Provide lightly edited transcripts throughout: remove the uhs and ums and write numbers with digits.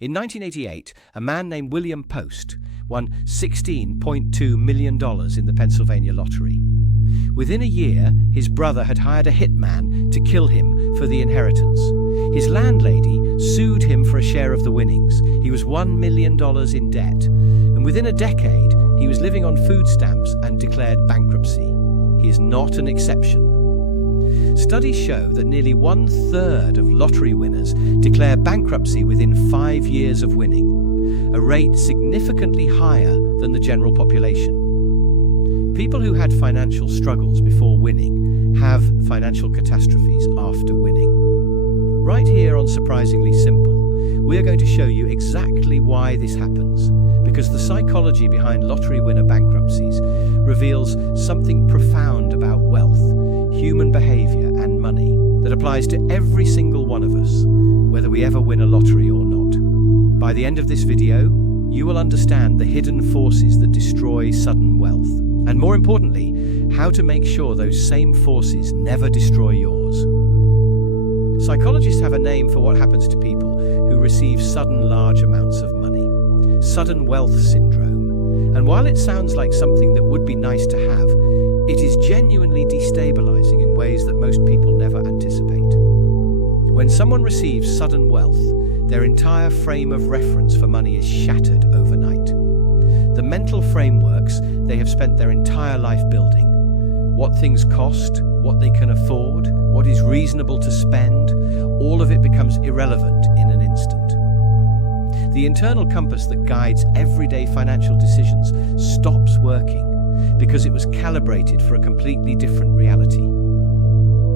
In 1988, a man named William Post won $16.2 million in the Pennsylvania lottery. Within a year, his brother had hired a hitman to kill him for the inheritance. His landlady sued him for a share of the winnings. He was $1 million in debt, and within a decade, he was living on food stamps and declared bankruptcy. He is not an exception. Studies show that nearly 1/3 of lottery winners declare bankruptcy within 5 years of winning, a rate significantly higher than the general population. People who had financial struggles before winning have financial catastrophes after winning. Right here on Surprisingly Simple, we are going to show you exactly why this happens, because the psychology behind lottery winner bankruptcies reveals something profound about wealth, human behavior, and money that applies to every single one of us, whether we ever win a lottery or not. By the end of this video, you will understand the hidden forces that destroy sudden wealth, and more importantly, how to make sure those same forces never destroy yours. Psychologists have a name for what happens to people who receive sudden large amounts of money: sudden wealth syndrome. And while it sounds like something that would be nice to have, it is genuinely destabilizing in ways that most people never anticipate. When someone receives sudden wealth, their entire frame of reference for money is shattered overnight. The mental frameworks they have spent their entire life building, what things cost, what they can afford, what is reasonable to spend, all of it becomes irrelevant in an instant. The internal compass that guides everyday financial decisions stops working because it was calibrated for a completely different reality.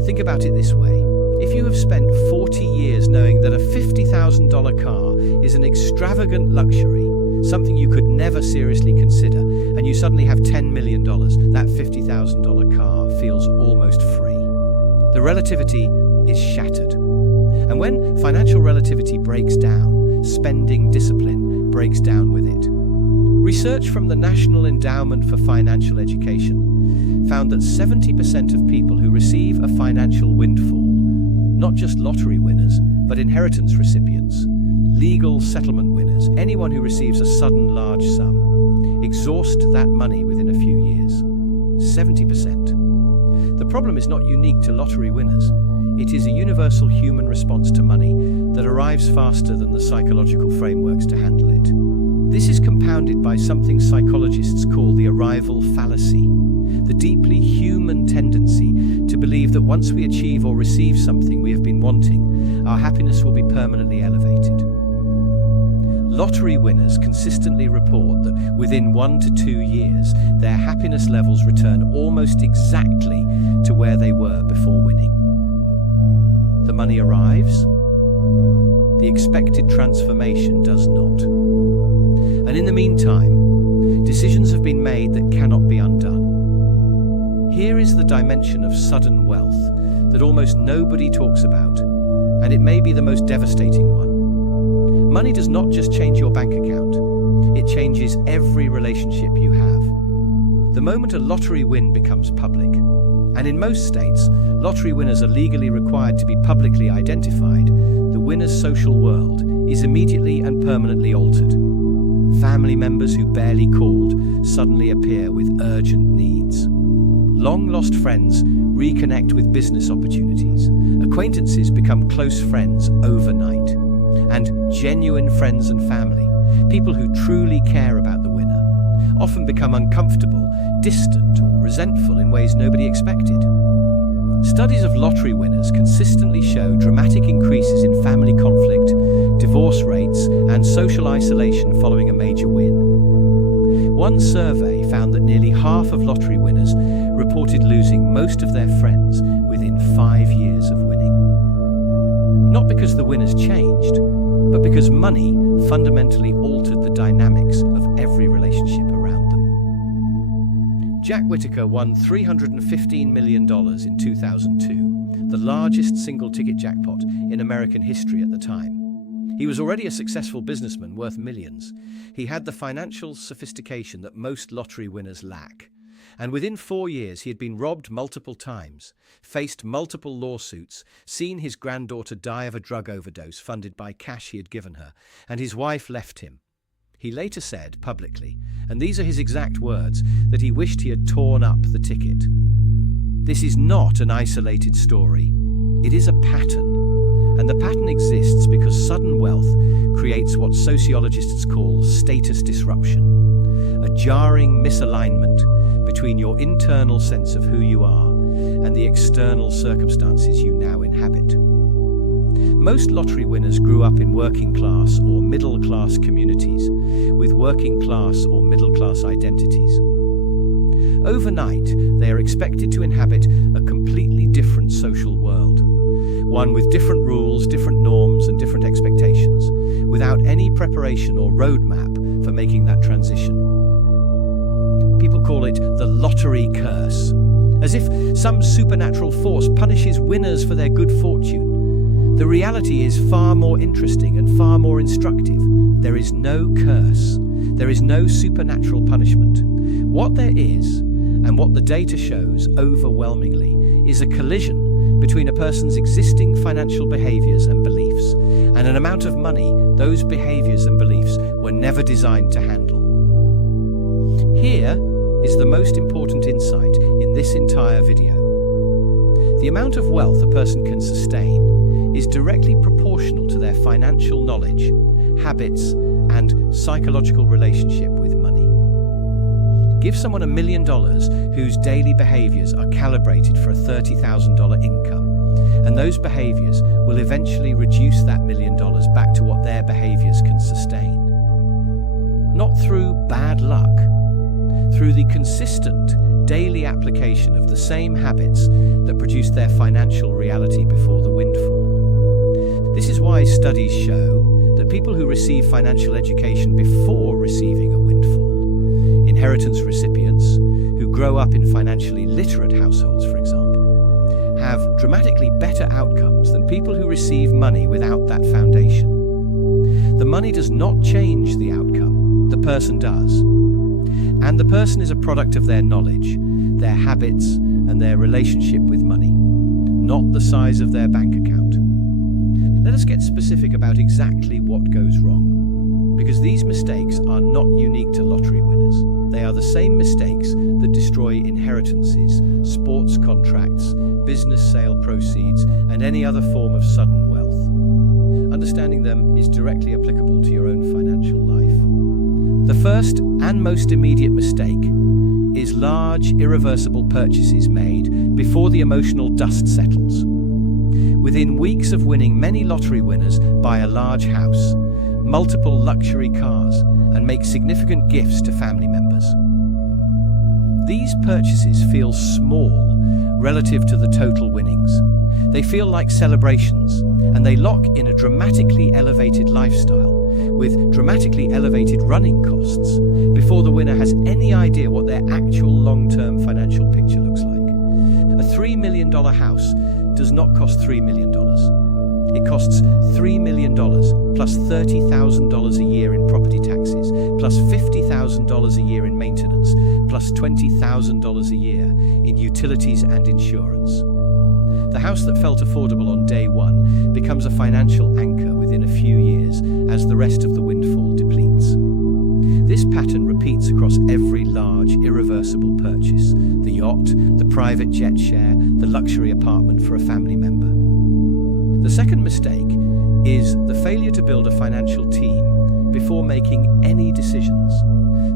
Think about it this way. If you have spent 40 years knowing that a $50,000 car is an extravagant luxury, something you could never seriously consider, and you suddenly have $10 million, that $50,000 car feels almost free. The relativity is shattered. And when financial relativity breaks down, spending discipline breaks down with it. Research from the National Endowment for Financial Education found that 70% of people who receive a financial windfall, not just lottery winners, but inheritance recipients, legal settlement winners, anyone who receives a sudden large sum, exhaust that money within a few years. 70%. The problem is not unique to lottery winners. It is a universal human response to money that arrives faster than the psychological frameworks to handle it. This is compounded by something psychologists call the arrival fallacy, the deeply human tendency to believe that once we achieve or receive something we have been wanting, our happiness will be permanently elevated. Lottery winners consistently report that within 1 to 2 years, their happiness levels return almost exactly to where they were before winning. The money arrives, the expected transformation does not. And in the meantime, decisions have been made that cannot be undone. Here is the dimension of sudden wealth that almost nobody talks about, and it may be the most devastating one. Money does not just change your bank account, it changes every relationship you have. The moment a lottery win becomes public, and in most states, lottery winners are legally required to be publicly identified, the winner's social world is immediately and permanently altered. Family members who barely called suddenly appear with urgent needs. Long-lost friends reconnect with business opportunities. Acquaintances become close friends overnight. And genuine friends and family, people who truly care about the winner, often become uncomfortable, distant, or resentful in ways nobody expected. Studies of lottery winners consistently show dramatic increases in family conflict, divorce rates, and social isolation following a major win. One survey found that nearly half of lottery winners reported losing most of their friends within 5 years of winning. Not because the winners changed, but because money fundamentally altered the dynamics of every relationship around them. Jack Whittaker won $315 million in 2002, the largest single-ticket jackpot in American history at the time. He was already a successful businessman worth millions. He had the financial sophistication that most lottery winners lack. And within 4 years, he had been robbed multiple times, faced multiple lawsuits, seen his granddaughter die of a drug overdose funded by cash he had given her, and his wife left him. He later said publicly, and these are his exact words, that he wished he had torn up the ticket. This is not an isolated story. It is a pattern. And the pattern exists because sudden wealth creates what sociologists call status disruption, a jarring misalignment between your internal sense of who you are and the external circumstances you now inhabit. Most lottery winners grew up in working class or middle class communities with working class or middle class identities. Overnight, they are expected to inhabit a completely different social world, one with different rules, different norms, and different expectations, without any preparation or roadmap for making that transition. People call it the lottery curse, as if some supernatural force punishes winners for their good fortune. The reality is far more interesting and far more instructive. There is no curse. There is no supernatural punishment. What there is, and what the data shows overwhelmingly, is a collision between a person's existing financial behaviors and beliefs, and an amount of money those behaviors and beliefs were never designed to handle. Here is the most important insight in this entire video. The amount of wealth a person can sustain is directly proportional to their financial knowledge, habits, and psychological relationship with money. Give someone $1 million whose daily behaviors are calibrated for a $30,000 income, and those behaviors will eventually reduce that $1 million back to what their behaviors can sustain. Not through bad luck, through the consistent daily application of the same habits that produced their financial reality before the windfall. This is why studies show that people who receive financial education before receiving a windfall, inheritance recipients who grow up in financially literate households, for example, have dramatically better outcomes than people who receive money without that foundation. The money does not change the outcome, the person does. And the person is a product of their knowledge, their habits, and their relationship with money, not the size of their bank account. Let us get specific about exactly what goes wrong, because these mistakes are not unique to lottery winners. They are the same mistakes that destroy inheritances, sports contracts, business sale proceeds, and any other form of sudden wealth. Understanding them is directly applicable to your own financial life. The first and most immediate mistake is large, irreversible purchases made before the emotional dust settles. Within weeks of winning, many lottery winners buy a large house, multiple luxury cars, and make significant gifts to family members. These purchases feel small relative to the total winnings. They feel like celebrations, and they lock in a dramatically elevated lifestyle with dramatically elevated running costs before the winner has any idea what their actual long-term financial picture looks like. A $3 million house does not cost $3 million. It costs $3 million plus $30,000 a year in property taxes, plus $50,000 a year in maintenance, plus $20,000 a year in utilities and insurance. The house that felt affordable on day one becomes a financial anchor within a few years as the rest of the windfall depletes. This pattern repeats across every large, irreversible purchase: the yacht, the private jet share, the luxury apartment for a family member. The second mistake is the failure to build a financial team before making any decisions.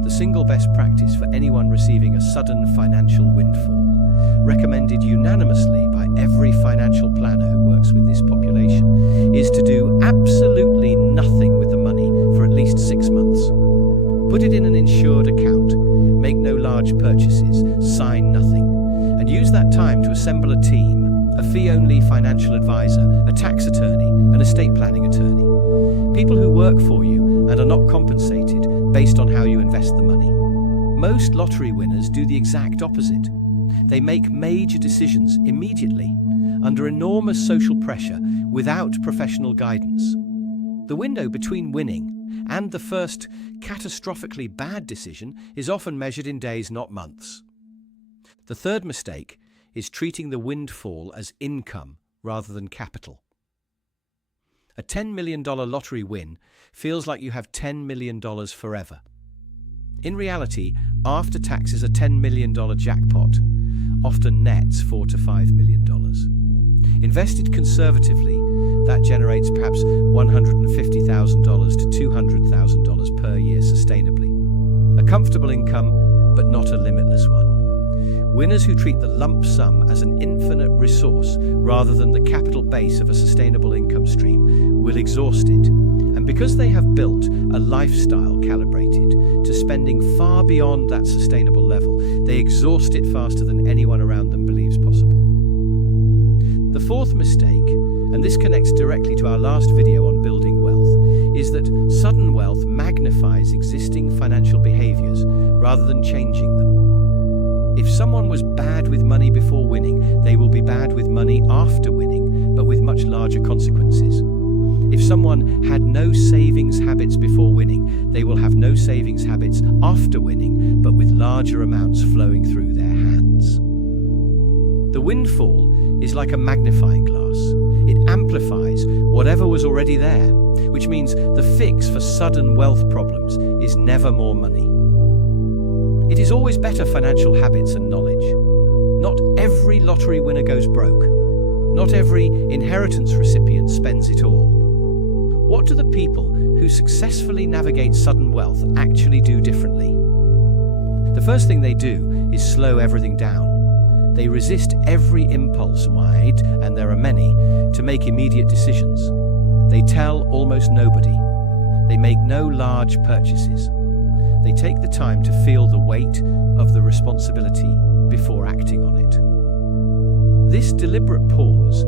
The single best practice for anyone receiving a sudden financial windfall, recommended unanimously by every financial planner who works with this population, is to do absolutely nothing with the money for at least 6 months. Put it in an insured account, make no large purchases, sign nothing, and use that time to assemble a team, a fee-only financial advisor, a tax attorney, an estate planning attorney. People who work for you and are not compensated based on how you invest the money. Most lottery winners do the exact opposite. They make major decisions immediately, under enormous social pressure, without professional guidance. The window between winning and the first catastrophically bad decision is often measured in days, not months. The third mistake is treating the windfall as income rather than capital. A $10 million lottery win feels like you have $10 million forever. In reality, after taxes, a $10 million jackpot often nets $4 to $5 million. Invested conservatively, that generates perhaps $150,000 to $200,000 per year sustainably. A comfortable income, but not a limitless one. Winners who treat the lump sum as an infinite resource rather than the capital base of a sustainable income stream will exhaust it. And because they have built a lifestyle calibrated to spending far beyond that sustainable level, they exhaust it faster than anyone around them believes possible. The fourth mistake, and this connects directly to our last video on building wealth, is that sudden wealth magnifies existing financial behaviors rather than changing them. If someone was bad with money before winning, they will be bad with money after winning, but with much larger consequences. If someone had no savings habits before winning, they will have no savings habits after winning, but with larger amounts flowing through their hands. The windfall is like a magnifying glass. It amplifies whatever was already there, which means the fix for sudden wealth problems is never more money. It is always better financial habits and knowledge. Not every lottery winner goes broke. Not every inheritance recipient spends it all. What do the people who successfully navigate sudden wealth actually do differently? The first thing they do is slow everything down. They resist every impulse wide, and there are many, to make immediate decisions. They tell almost nobody. They make no large purchases. They take the time to feel the weight of the responsibility before acting on it. This deliberate pause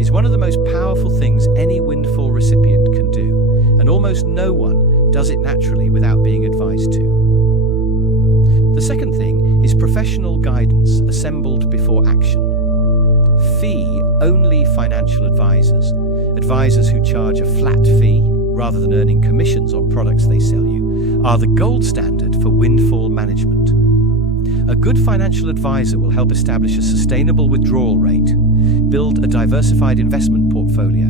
is one of the most powerful things any windfall recipient can do, and almost no one does it naturally without being advised to. The second thing is professional guidance assembled before action. Fee only financial advisors, advisors who charge a flat fee rather than earning commissions on products they sell you, are the gold standard for windfall management. A good financial advisor will help establish a sustainable withdrawal rate, build a diversified investment portfolio,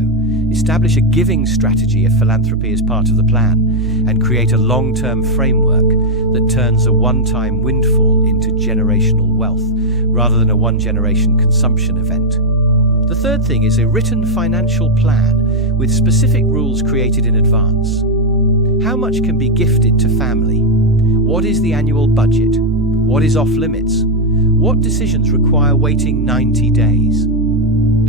establish a giving strategy if philanthropy is part of the plan, and create a long-term framework that turns a one-time windfall into generational wealth, rather than a one-generation consumption event. The third thing is a written financial plan with specific rules created in advance. How much can be gifted to family? What is the annual budget? What is off limits? What decisions require waiting 90 days?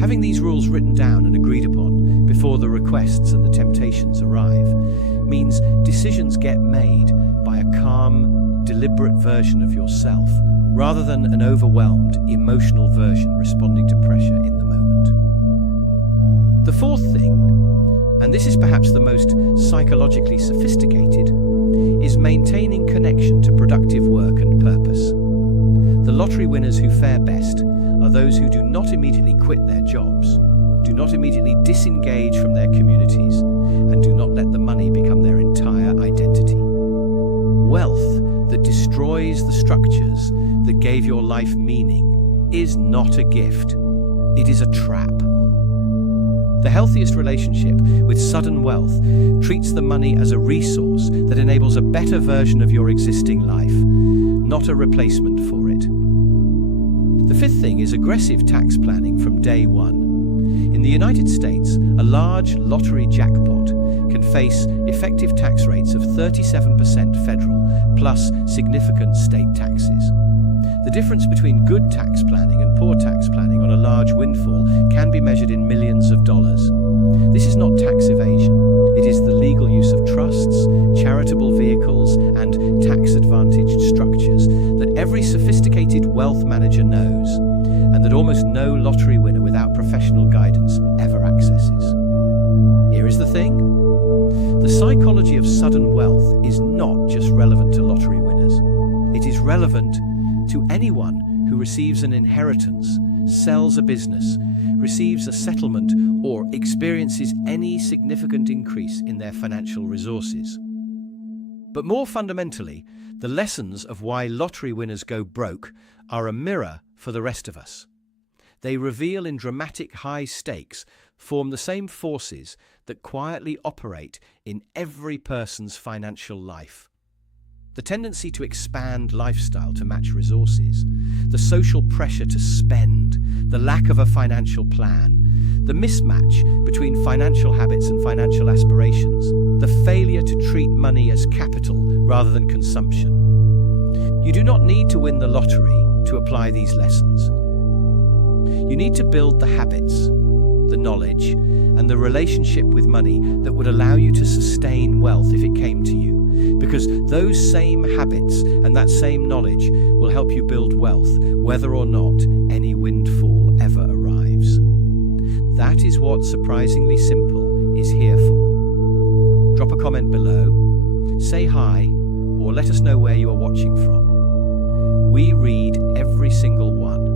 Having these rules written down and agreed upon before the requests and the temptations arrive means decisions get made by a calm, deliberate version of yourself rather than an overwhelmed, emotional version responding to pressure in the moment. The fourth thing, and this is perhaps the most psychologically sophisticated, is maintaining connection to productive work and purpose. The lottery winners who fare best are those who do not immediately quit their jobs, do not immediately disengage from their communities, and do not let the money become their entire identity. Wealth that destroys the structures that gave your life meaning is not a gift, it is a trap. The healthiest relationship with sudden wealth treats the money as a resource that enables a better version of your existing life, not a replacement for it. The fifth thing is aggressive tax planning from day one. In the United States, a large lottery jackpot can face effective tax rates of 37% federal plus significant state taxes. The difference between good tax planning and poor tax planning on a large windfall can be measured in millions of dollars. This is not tax evasion. It is the legal use of trusts, charitable vehicles, and tax-advantaged structures that every sophisticated wealth manager knows, and that almost no lottery winner without professional guidance ever accesses. Here is the thing. The psychology of sudden wealth is not just relevant to lottery winners. It is relevant to anyone who receives an inheritance, sells a business, receives a settlement, or experiences any significant increase in their financial resources. But more fundamentally, the lessons of why lottery winners go broke are a mirror for the rest of us. They reveal in dramatic high stakes form the same forces that quietly operate in every person's financial life. The tendency to expand lifestyle to match resources, the social pressure to spend, the lack of a financial plan, the mismatch between financial habits and financial aspirations, the failure to treat money as capital rather than consumption. You do not need to win the lottery to apply these lessons. You need to build the habits, the knowledge, and the relationship with money that would allow you to sustain wealth if it came to you, because those same habits and that same knowledge will help you build wealth whether or not any windfall ever arrives. That is what Surprisingly Simple is here for. Drop a comment below, say hi, or let us know where you are watching from. We read every single one.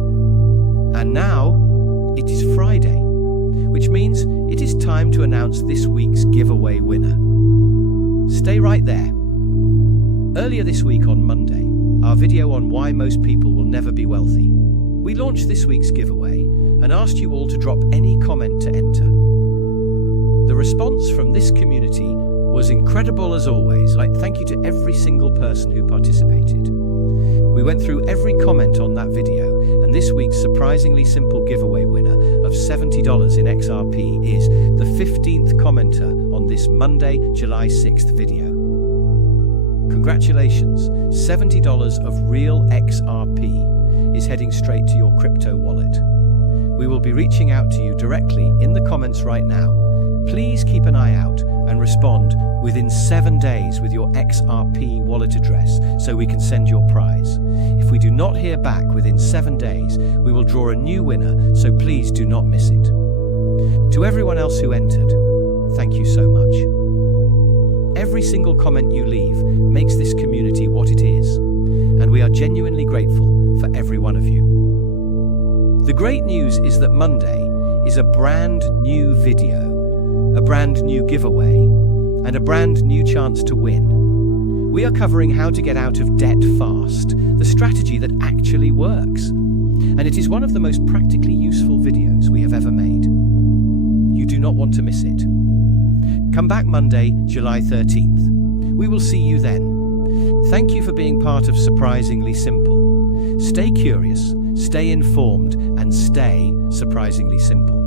And now, it is Friday, which means it is time to announce this week's giveaway winner. Stay right there. Earlier this week on Monday, our video on why most people will never be wealthy, we launched this week's giveaway and asked you all to drop any comment to enter. The response from this community was incredible as always. Thank you to every single person who participated. We went through every comment on that video, and this week's Surprisingly Simple giveaway winner of $70 in XRP is the 15th commenter on this Monday, July 6th video. Congratulations, $70 of real XRP is heading straight to your crypto wallet. We will be reaching out to you directly in the comments right now. Please keep an eye out and respond within 7 days with your XRP wallet address so we can send your prize. If we do not hear back within 7 days, we will draw a new winner, so please do not miss it. To everyone else who entered, thank you so much. Every single comment you leave makes this community what it is, and we are genuinely grateful for every one of you. The great news is that Monday is a brand new video, a brand new giveaway, and a brand new chance to win. We are covering how to get out of debt fast, the strategy that actually works. And it is one of the most practically useful videos we have ever made. You do not want to miss it. Come back Monday, July 13th. We will see you then. Thank you for being part of Surprisingly Simple. Stay curious, stay informed, and stay surprisingly simple.